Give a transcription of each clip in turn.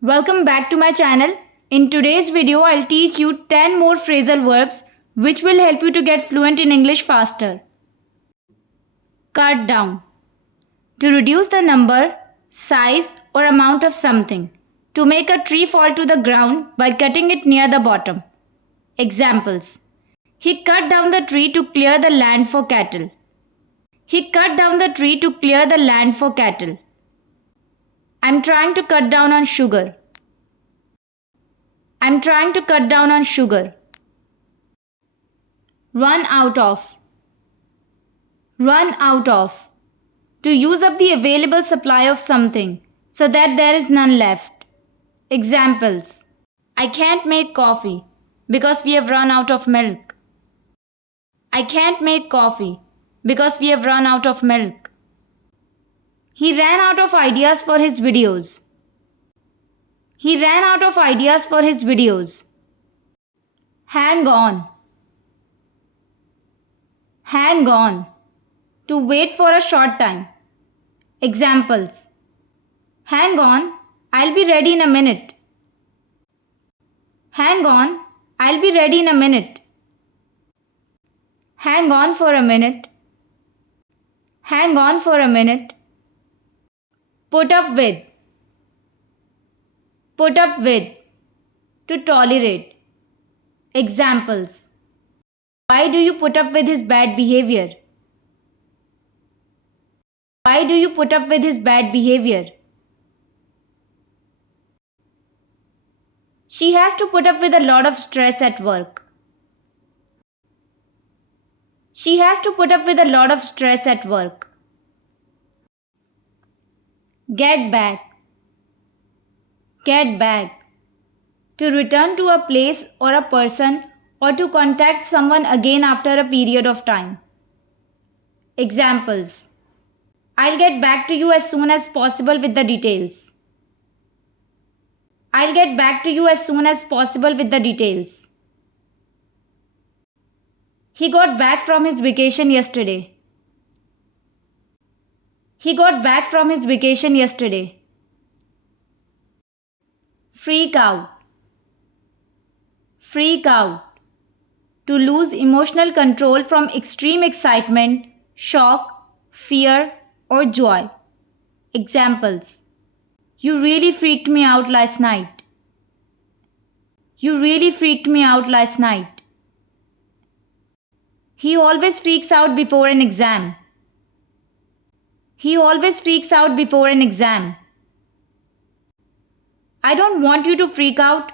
Welcome back to my channel. In today's video, I'll teach you 10 more phrasal verbs which will help you to get fluent in English faster. Cut down. To reduce the number, size or amount of something. To make a tree fall to the ground by cutting it near the bottom. Examples. He cut down the tree to clear the land for cattle. He cut down the tree to clear the land for cattle. I'm trying to cut down on sugar. I'm trying to cut down on sugar. Run out of. Run out of. To use up the available supply of something so that there is none left. Examples. I can't make coffee because we have run out of milk. I can't make coffee because we have run out of milk. He ran out of ideas for his videos. He ran out of ideas for his videos. Hang on. Hang on. To wait for a short time. Examples. Hang on, I'll be ready in a minute. Hang on, I'll be ready in a minute. Hang on for a minute. Hang on for a minute. Put up with. Put up with. To tolerate. Examples. Why do you put up with his bad behavior? Why do you put up with his bad behavior? She has to put up with a lot of stress at work. She has to put up with a lot of stress at work. Get back. Get back. To return to a place or a person or to contact someone again after a period of time. Examples. I'll get back to you as soon as possible with the details. I'll get back to you as soon as possible with the details. He got back from his vacation yesterday. He got back from his vacation yesterday. Freak out. Freak out. To lose emotional control from extreme excitement, shock, fear, or joy. Examples. You really freaked me out last night. You really freaked me out last night. He always freaks out before an exam. He always freaks out before an exam. I don't want you to freak out,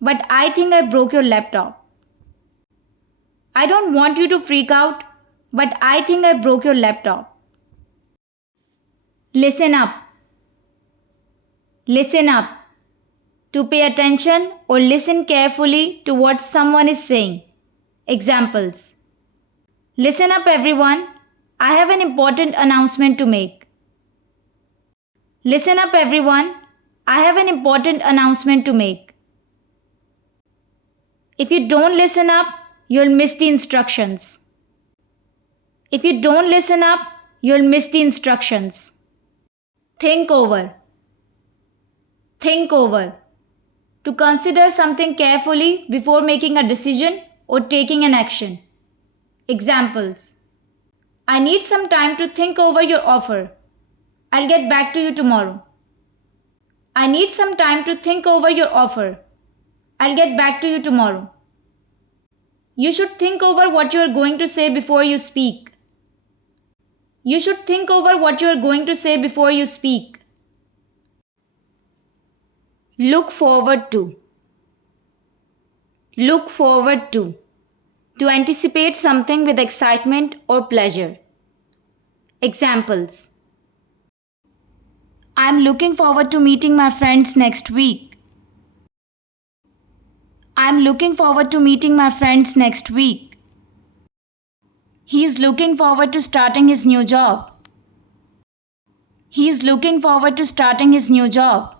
but I think I broke your laptop. I don't want you to freak out, but I think I broke your laptop. Listen up. Listen up. To pay attention or listen carefully to what someone is saying. Examples. Listen up everyone. I have an important announcement to make. Listen up everyone. I have an important announcement to make. If you don't listen up, you'll miss the instructions. If you don't listen up, you'll miss the instructions. Think over. Think over. To consider something carefully before making a decision or taking an action. Examples. I need some time to think over your offer. I'll get back to you tomorrow. I need some time to think over your offer. I'll get back to you tomorrow. You should think over what you are going to say before you speak. You should think over what you are going to say before you speak. Look forward to. Look forward to. To anticipate something with excitement or pleasure. Examples. I'm looking forward to meeting my friends next week. I'm looking forward to meeting my friends next week. He is looking forward to starting his new job. He is looking forward to starting his new job.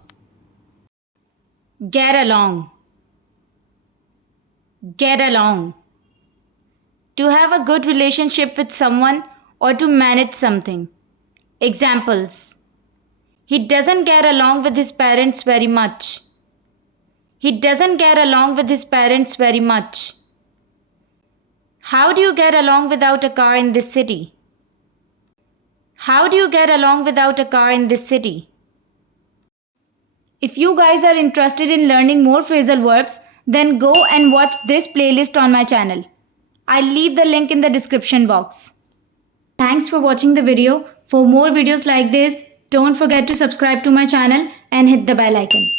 Get along. Get along. To have a good relationship with someone or to manage something. Examples. He doesn't get along with his parents very much. He doesn't get along with his parents very much. How do you get along without a car in this city? How do you get along without a car in this city? If you guys are interested in learning more phrasal verbs, then go and watch this playlist on my channel. I'll leave the link in the description box. Thanks for watching the video. For more videos like this, don't forget to subscribe to my channel and hit the bell icon.